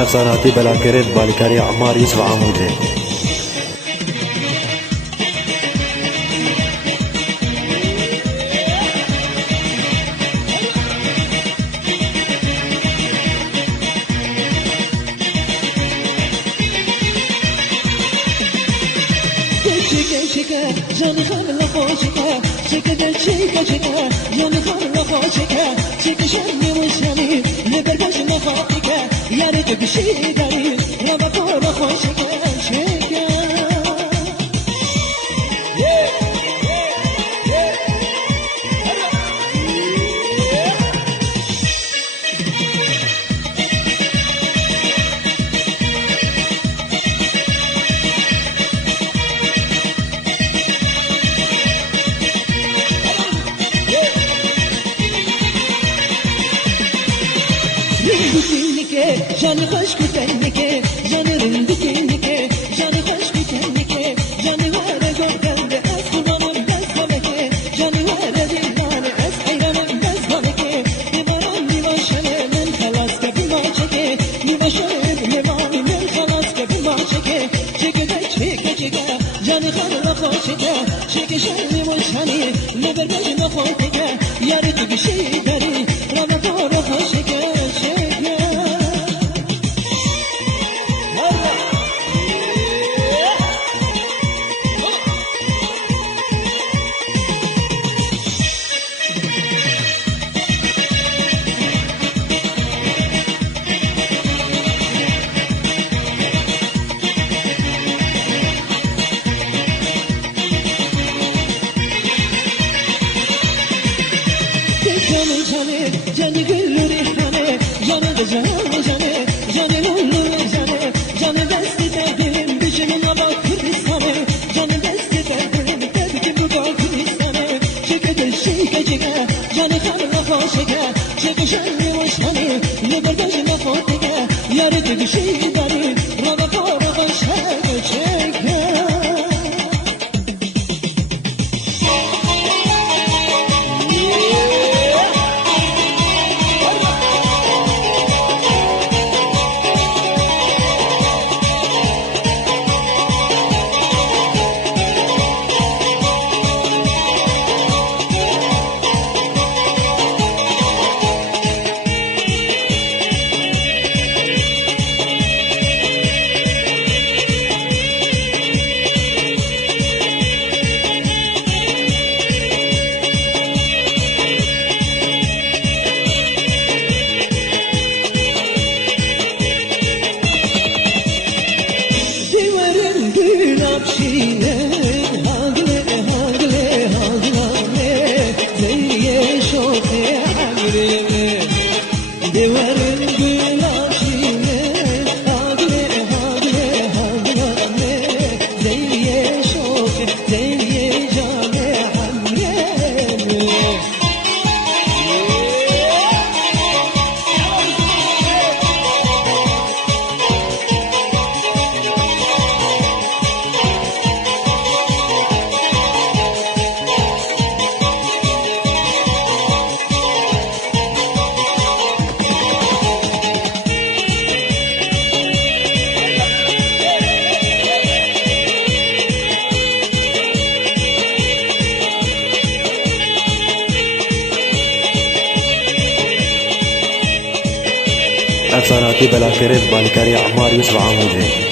افساناتی بلاکرت بالکاری عمار یوسف عموده. جان خانم خوشکه چکه در چکه جان خانم خوشکه چکه شمی و شمی لبر باش مخاطکه یعنی تو بشی داری رابا پور خوشکه چکه جانی خوش کتنی که جانی رنگ کنی که جانی خوش کتنی که جانی واره گردن به از قربانم دست کنه که جانی واره دیوانه از حیرانم دست کنه که دیوانم میباشنه من خلاص که بیماچه که میباشنه دیوانی من خلاص که بیماچه که چکه ده چکه جانی خانم خوشه که چکه شنی موشنی لبر بجی نخوته که یاری تو بشی داری رابا پور خوشه که جانی گلو ریحانه جانی جانی جانی جانی لولو جانی جانی دستی دردیم بشین نبا کردستانه جانی دستی دردیم تبکیم بگا کردستانه چکه دشی که جانی خانم نخواشه که چکه شنی وشانی لبر بجی نخواته که یاری تو بشی داری رابا پور خوشه چکه افساناتی بلاکرت بالکاری عمار یوسف عموده.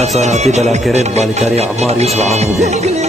افساناتی بلاکرت بالیکاری عمار یوسف عموده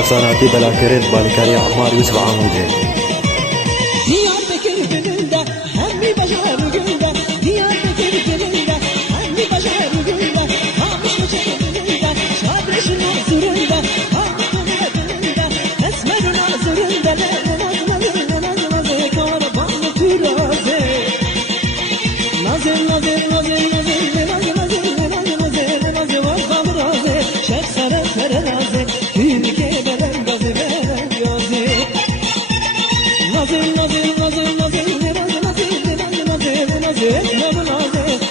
افساناتی بلاکرت بالیکاری عمار یوسف عموده Diyarbakır gününde hem bir başar günde Diyarbakır gününde hem bir başar günde Kamış mıçırında şadreşin huzurunda Kamışın adında esmerun hazırında Nazı karavanlı türaze Nazır var kamraze Şef sarar feraze Türkiye belen gazı veren gözü Nazır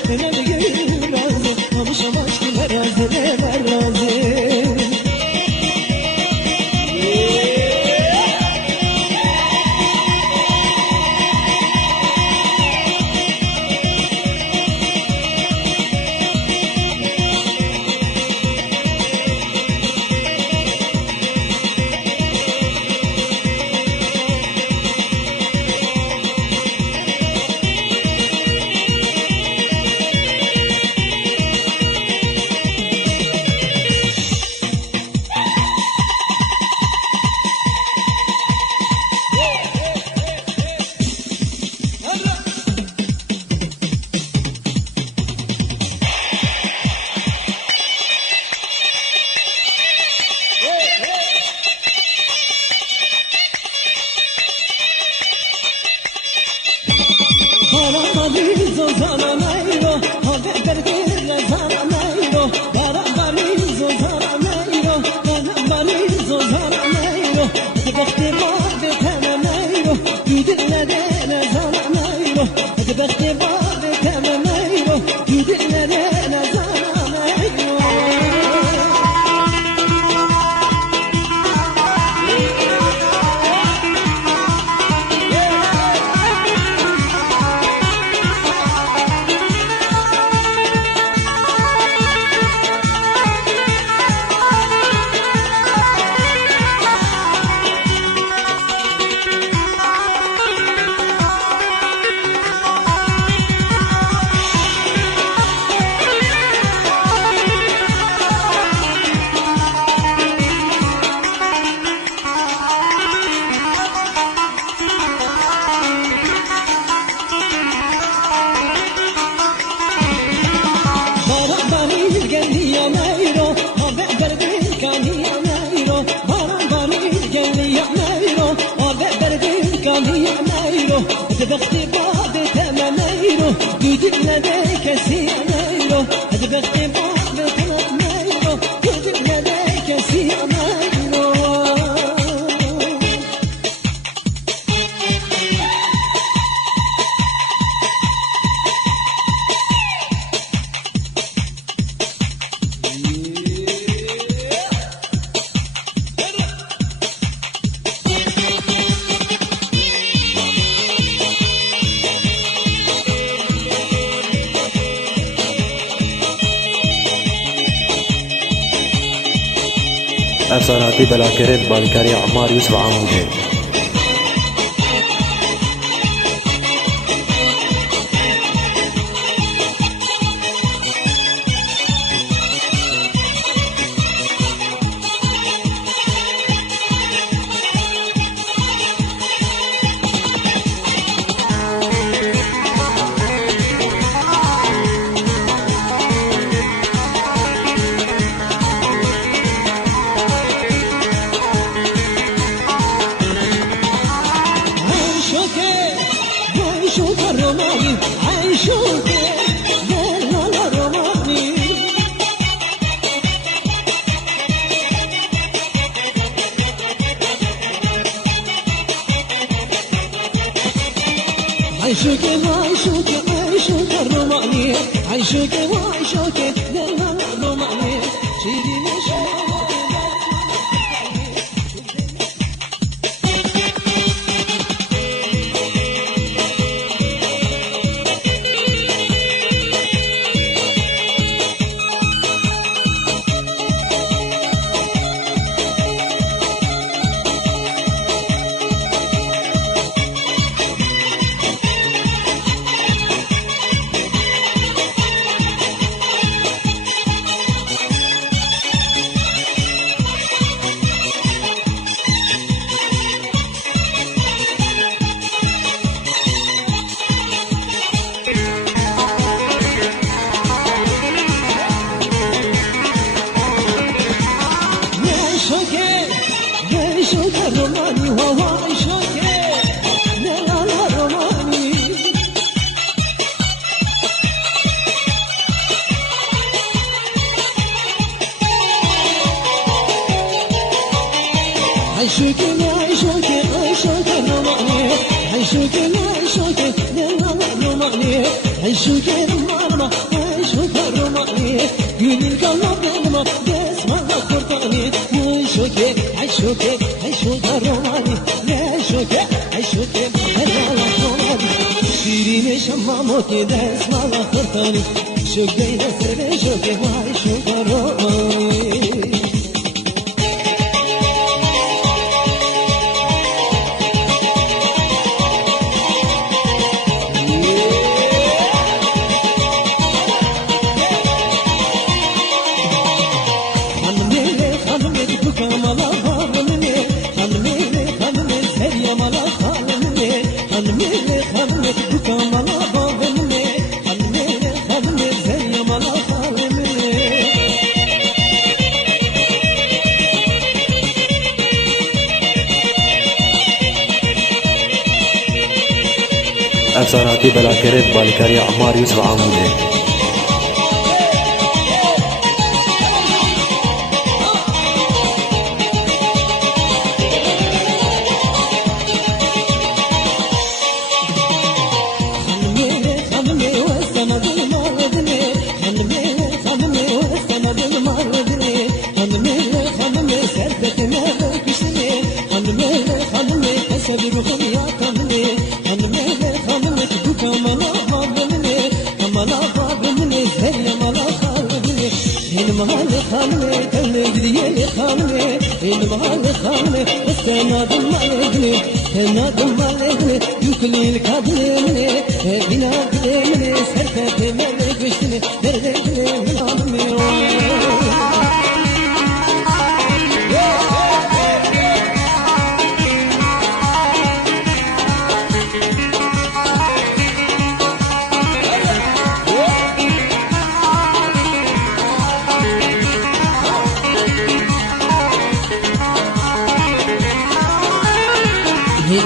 ne bir gönül razı Kamışa başkine razı ne var razı هد بختي بعد تماميرو دودي لديك سياميرو هد بختي بعد تماميرو دودي لديك سياميرو افساناتی بلاکرد بالیکاری عمار یوسف عامودی عيشوك الروماني عيشوك لا لا لا روماني عيشوك وعيشوك عيشوك الروماني عيشوك وعيشوك لا لا لا روماني سيدي مش عيشوك الروماني وهو عيشوك لا لا لا روماني عيشوك وعيشوك عيشوك الروماني عيشوك وعيشوك لا لا لا روماني عيشوك المرمى عيشوك الروماني قولي القلب لما تسمع القرطاني عيشوك عيشوك عيشوك الروماني عيشوك عيشوك لا لا روماني شيرين شماموكي تسمع القرطاني شوك يسر شوك وعيشوك الروماني افساناتی بلاکرد بالیکاری عمار یوسف عامودی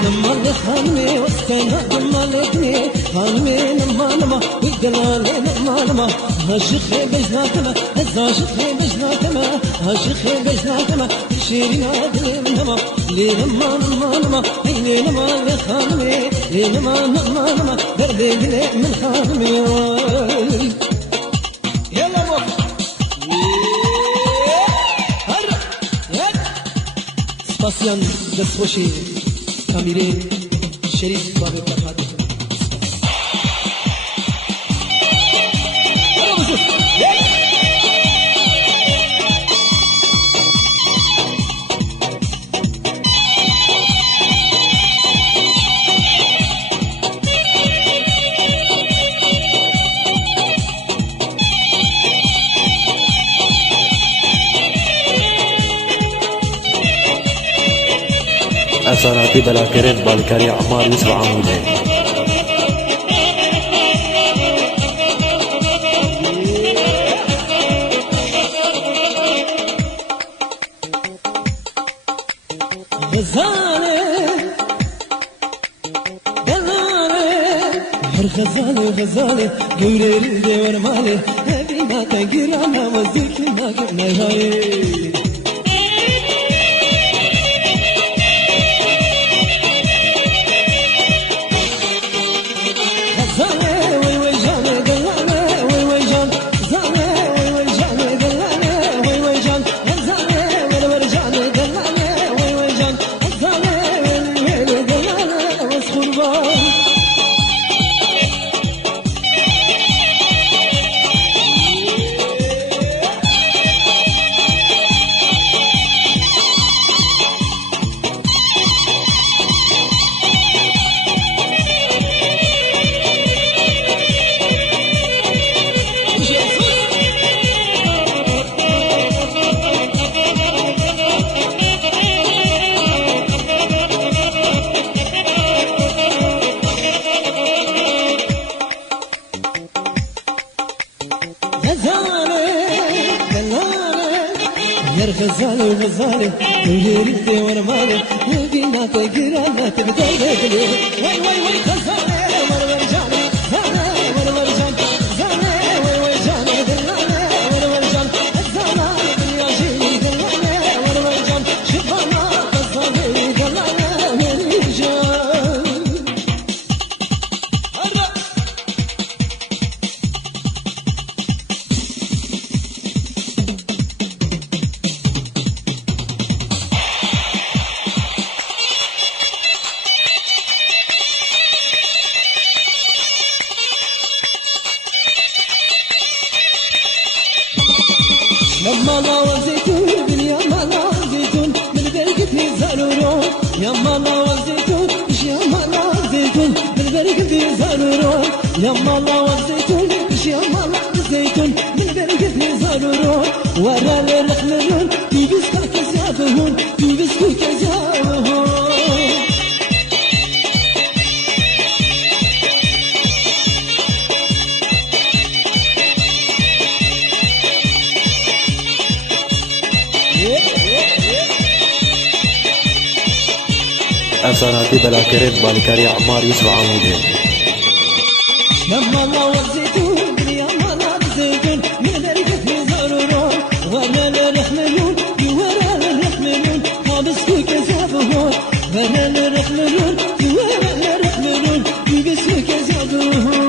نمال خانمي وستنا دمالكني خانمي نما والدلالي نما هاشخي بجناتما هزاشخي بجناتما هاشخي بجناتما شيرنا دلنما لي نما هيني نما يا خانمي لي نما دردي لي من خانمي يلا موت سباسيان دسوشي كاميرين شريف بابي بكاتي أساناتي بلاكرين بالكاري عمار يوسف عمودي غزالي غزالي قولي ريدي ورمالي هذي ما تنقر أنا وزيك ما قلنا هاي غزالي وغزالي وليرتي ورمالي وبينا تقرانا تبدا بدلي وي غزالي ورجاني غزالي ورجان غزالي ورجاني دلالي ورجان غزالي دنيا جيني دلالي ورجان شبانا غزالي دلالي ورجان لما لا وزيتون يا مالا زيتون من بركتي زارورون يا مالا وزيتون يا مالا زيتون من بركتي زارورون يا مالا وزيتون يا مالا زيتون من بركتي زارورون ورا الرحمن تبسك كزابهون تبسك كزابهون أساناتي بلاكرين بالكاري عمار يوسف عمودي لما لا وزيتون يا مالا زيتون من بركتي زارورون ورا الرحمن ورا الرحمن تبسك كزابهون ورا الرحمن ورا الرحمن تبسك كزابهون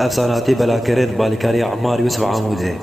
أفساناتي بلاكرين بالكاري عمار يوسف عمودي